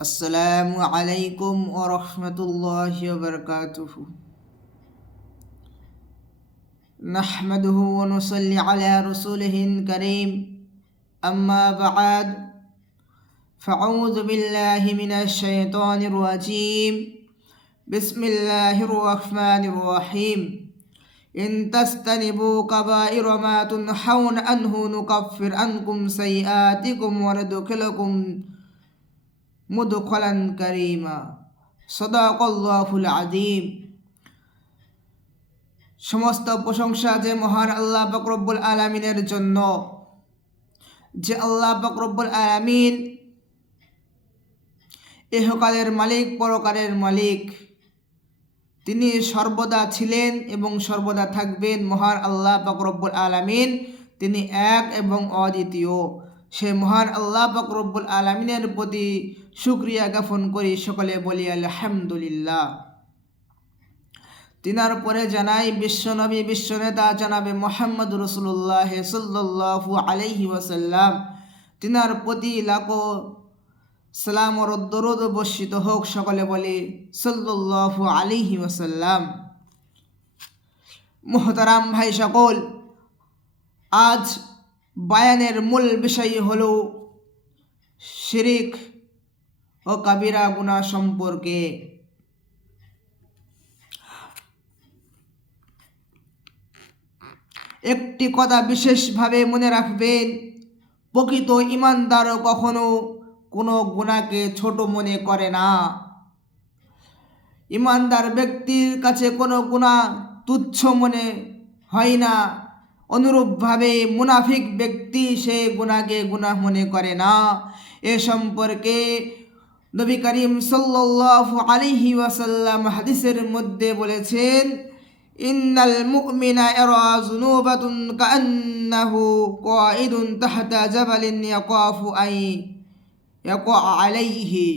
আসসালামু আলাইকুম ওয়া রাহমাতুল্লাহি ওয়া বারাকাতুহু। নাহমাদুহু ওয়া নুসাল্লি আলা রাসূলিহিল কারীম। আম্মা বা'দ। ফাআউযু বিল্লাহি মিনাশ শাইতানির রাজীম। বিসমিল্লাহির রাহমানির রহিম। ইন তাজতানিবু কাবাইরা মা তুনহাউনা আনহু নুকাফির আনকুম সাইয়্যাতিকুম ওয়া নুদখিলকুম মুদখালান কারীমা। সাদাকাল্লাহুল আযীম। সমস্ত প্রশংসা যে মহান আল্লাহ পাক রব্বুল আলামিনের জন্য, যে আল্লাহ পাক রব্বুল আলামিন ইহকালের মালিক, পরকালের মালিক। তিনি সর্বদা ছিলেন এবং সর্বদা থাকবেন। মহান আল্লাহ পাক রব্বুল আলামিন তিনি এক এবং অদ্বিতীয়। সে মহান আল্লাহ পাক রব্বুল আলামিনের প্রতি শুকরিয়া জ্ঞাপন করি, সকলে বলি আলহামদুলিল্লাহ। তিনার পরে জানাই বিশ্বনবী, বিশ্বনেতা জনাবে মুহাম্মদ রাসূলুল্লাহ সাল্লাল্লাহু আলাইহি ওয়াসাল্লাম, তিনার প্রতি লাখো সালাম ও দরুদ বর্ষিত হোক, সকলে বলি সাল্লাল্লাহু আলাইহি ওয়াসাল্লাম। মুহতারাম ভাই সকল, আজ বায়ানের মূল বিষয় হলো শিরক ও কাবিরা গুনাহ সম্পর্কে। একটি কথা বিশেষভাবে মনে রাখবেন, প্রকৃত ঈমানদার কখনো কোনো গুনাহকে ছোট মনে করে না। ঈমানদার ব্যক্তির কাছে কোনো গুনাহ তুচ্ছ মনে হয় না। অনুরূপভাবে মুনাফিক ব্যক্তি সে গুনাহকে গুনাহ মনে করে না। এ সম্পর্কে নবী করিম সাল্লাল্লাহু আলাইহি ওয়াসাল্লাম হাদিসের মধ্যে বলেছেন, ইন্নাল মুমিনা ইয়ারা যুনুবাতুন কাআন্নাহু কাঈদুন তাহতা জাবালিন ইয়াকাফু ইয়াকা আলাইহি।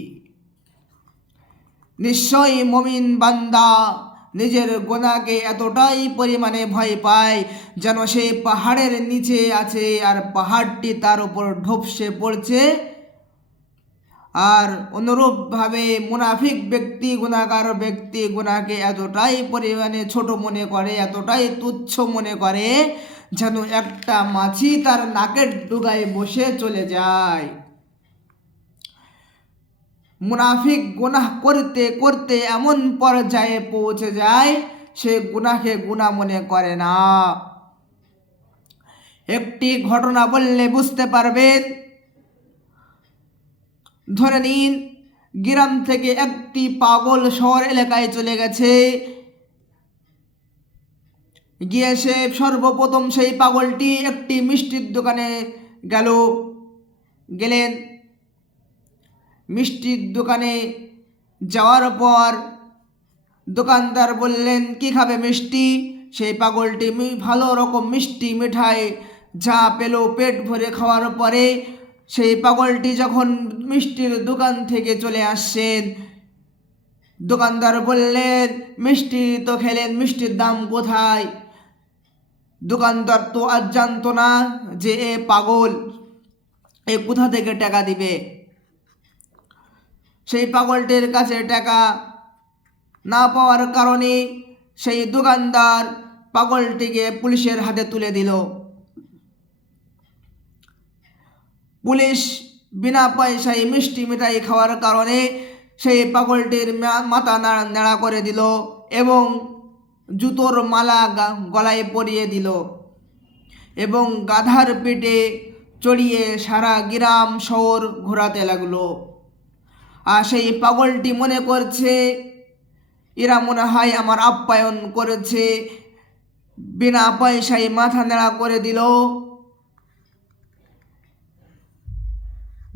নিশ্চয়ই মুমিন বান্দা নিজের গুনাহকে এতটাই পরিমাণে ভয় পায় যেন সে পাহাড়ের নিচে আছে আর পাহাড়টি তার উপর ঢুপসে পড়ছে। আর অনুরূপভাবে মুনাফিক ব্যক্তি, গুনাহগার ব্যক্তি গুনাহকে এতটাই পরিমাণে ছোট মনে করে, এতটাই তুচ্ছ মনে করে যেন একটা মাছি তার নাকের ডুগায় বসে চলে যায়। মুনাফিক গুনাহ করতে করতে এমন পর্যায়ে পৌঁছে যায় সে গুনাহকে গুনাহ মনে করে না। একটি ঘটনা বললে বুঝতে পারবেন। ধরে নিন, গ্রাম থেকে একটি পাগল শহর এলাকায় চলে গেছে। গিয়ে সে সর্বপ্রথম সেই পাগলটি একটি মিষ্টির দোকানে গেলেন। মিষ্টির দোকানে যাওয়ার পর দোকানদার বললেন, কি খাবে মিষ্টি? সেই পাগলটি ভালো রকম মিষ্টি মিঠাই যা পেল পেট ভরে খাওয়ার পরে সেই পাগলটি যখন মিষ্টির দোকান থেকে চলে আসছেন, দোকানদার বললেন, মিষ্টি তো খেলেন, মিষ্টির দাম কোথায়? দোকানদার তো আজ জানতো না যে এ পাগল, এ কোথা থেকে টাকা দিবে। সেই পাগলটির কাছে টাকা না পাওয়ার কারণে সেই দোকানদার পাগলটিকে পুলিশের হাতে তুলে দিল। পুলিশ বিনা পয়সায় মিষ্টি মিঠাই খাওয়ার কারণে সেই পাগলটির মাথা নাড়া করে দিল এবং জুতোর মালা গলায় পরিয়ে দিল এবং গাধার পেটে চড়িয়ে সারা গ্রাম শহর ঘোরাতে লাগলো। আর সেই পাগলটি মনে করছে, এরা মনে হয় আমার আপ্যায়ন করেছে, বিনা পয়সায় মাথা নাড়া করে দিল,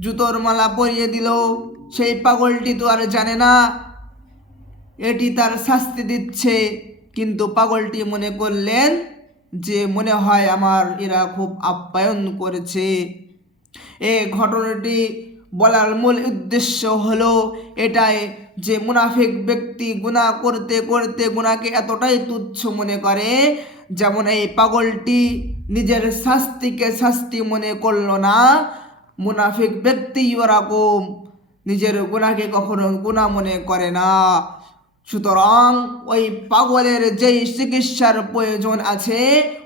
জুতোর মালা পরিয়ে দিল। সেই পাগলটি তো আর জানে না এটি তার শাস্তি দিচ্ছে, কিন্তু পাগলটি মনে করলেন যে মনে হয় আমার এরা খুব আপ্যায়ন করেছে। এই ঘটনাটি বলার মূল উদ্দেশ্য হলো এটাই যে মুনাফিক ব্যক্তি গুনাহ করতে করতে গুনাহকে এতটাই তুচ্ছ মনে করে, যেমন এই পাগলটি নিজের শাস্তিকে শাস্তি মনে করল না। মুনাফিক ব্যক্তি ওরকম নিজের গুনাহকে কখনো গুনাহ মনে করে না। সুতরাং ওই পাগলের যেই চিকিৎসার প্রয়োজন আছে,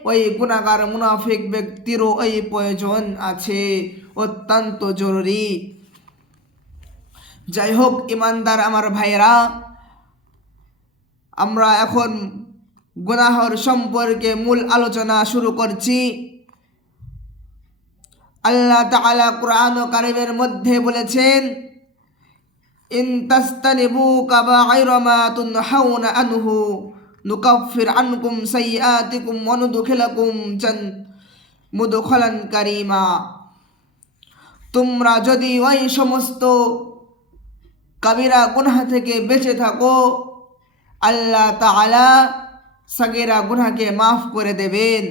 ওই গুনাহগার মুনাফিক ব্যক্তিরও ওই প্রয়োজন আছে, অত্যন্ত জরুরি। যাই হোক ইমানদার আমার ভাইয়েরা, আমরা এখন গুনাহর সম্পর্কে মূল আলোচনা শুরু করছি। আল্লাহ তাআলা কুরআন ও কারীমের মধ্যে বলেছেন, ইন তাস্তানিবু কাবাইরা মা তুনহাউনা আনহু নুকাফির আনকুম সাইয়্যাতিকুম ওয়া নুদখিলাকুম মুদখালান কারীমা। তোমরা যদি ওই সমস্ত কাবিরা গুনাহ থেকে বেঁচে থাকো, আল্লাহ তাআলা সাগীরা গুনাহকে মাফ করে দেবেন।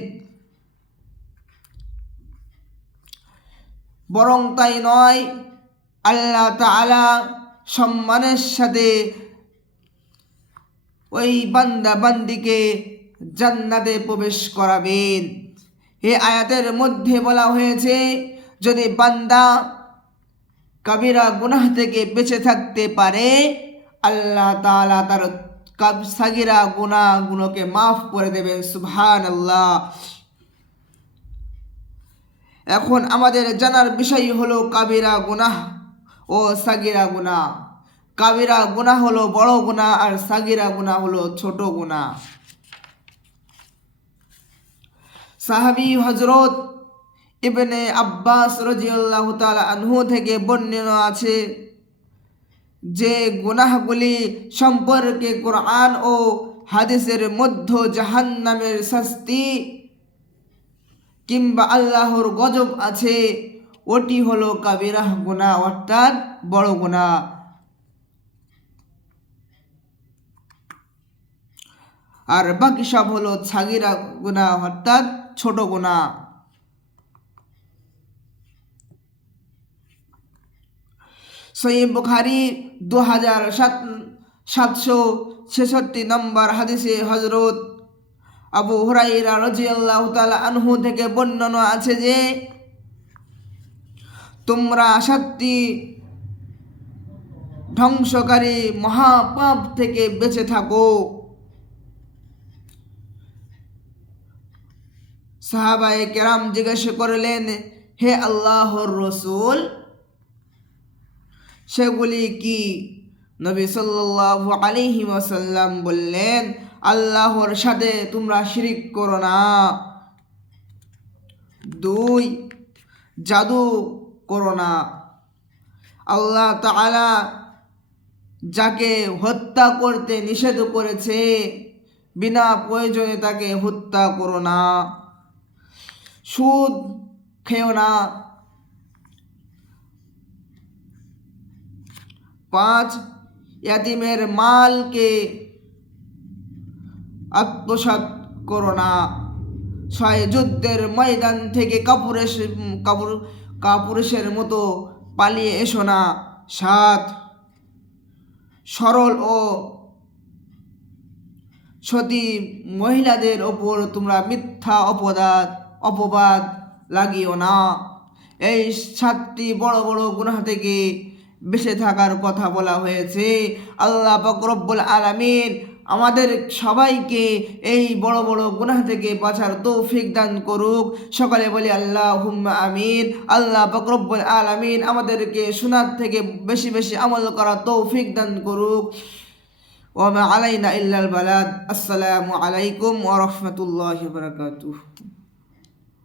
বরং তাই নয়, আল্লাহ তাআলা সম্মানের সাথে ওই বান্দা বান্দিকে জান্নাতে প্রবেশ করাবেন। এই আয়াতের মধ্যে বলা হয়েছে, যদি বান্দা কাবিরা গুনাহ থেকে বেঁচে থাকতে পারে, আল্লাহ তাআলা তার সাগীরা গুনাহগুলোকে মাফ করে দেবেন। সুবহানাল্লাহ। এখন আমাদের জানার বিষয় হলো কাবিরা গুনাহ ও সাগীরা গুনাহ। কাবিরা গুনাহ হলো বড় গুনাহ আর সাগীরা গুনাহ হলো ছোট গুনাহ। সাহাবী হযরত ইবনে আব্বাস রাদিয়াল্লাহু তাআলা আনহু থেকে বর্ণিত আছে যে গুনাহগুলি সম্পর্কে কোরআন ও হাদিসের মধ্যে জাহান্নামের শাস্তি কিংবা আল্লাহর গজব আছে, ওটি হলো কাবিরা গুনাহ, অর্থাৎ বড় গুনাহ। আর বাকি সব হলো সাগীরা গুনাহ, অর্থাৎ ছোট গুনাহ। সহিহ বুখারী 2766 নম্বর হাদিসে হযরত আবু হুরায়রা রাদিয়াল্লাহু তাআলা আনহু থেকে বর্ণনা আছে যে, তোমরা 7টি ধ্বংসকারী মহাপাপ থেকে বেঁচে থাকো। সাহাবায়ে কেরাম জিজ্ঞেস করলেন, হে আল্লাহর রাসূল, সেগুলি কি? নবী সাল্লাল্লাহু আলাইহি ওয়াসাল্লাম বললেন, আল্লাহর সাথে তোমরা শিরিক করো না। 2, জাদু করো না। আল্লাহ তাআলা যাকে হত্যা করতে নিষেধ করেছে, বিনা প্রয়োজনে তাকে হত্যা করো না। সুদ খেও না। 5, ইয়াতীমের মালকে আত্মসাৎ করো না। 6, যুদ্ধের ময়দান থেকে কাপুরুষের মতো পালিয়ে এসো না। 7, সরল ও সতী মহিলাদের ওপর তোমরা মিথ্যা অপবাদ লাগিও না। এই 7টি বড় বড় গুনাহ থেকে বেঁচে থাকার কথা বলা হয়েছে। আল্লাহ পাক রব্বুল আলামিন আমাদের সবাইকে এই বড় বড় গুনাহ থেকে বাঁচার তৌফিক দান করুক। সকলে বলি আল্লাহুম্মা আমিন। আল্লাহ পাক রব্বুল আলামিন আমাদেরকে সুন্নাত থেকে বেশি বেশি আমল করার তৌফিক দান করুক। ওয়া মা আলাইনা ইল্লাল বালাগ। আসসালামু আলাইকুম ওয়া রাহমাতুল্লাহি ওয়া বারাকাতুহু।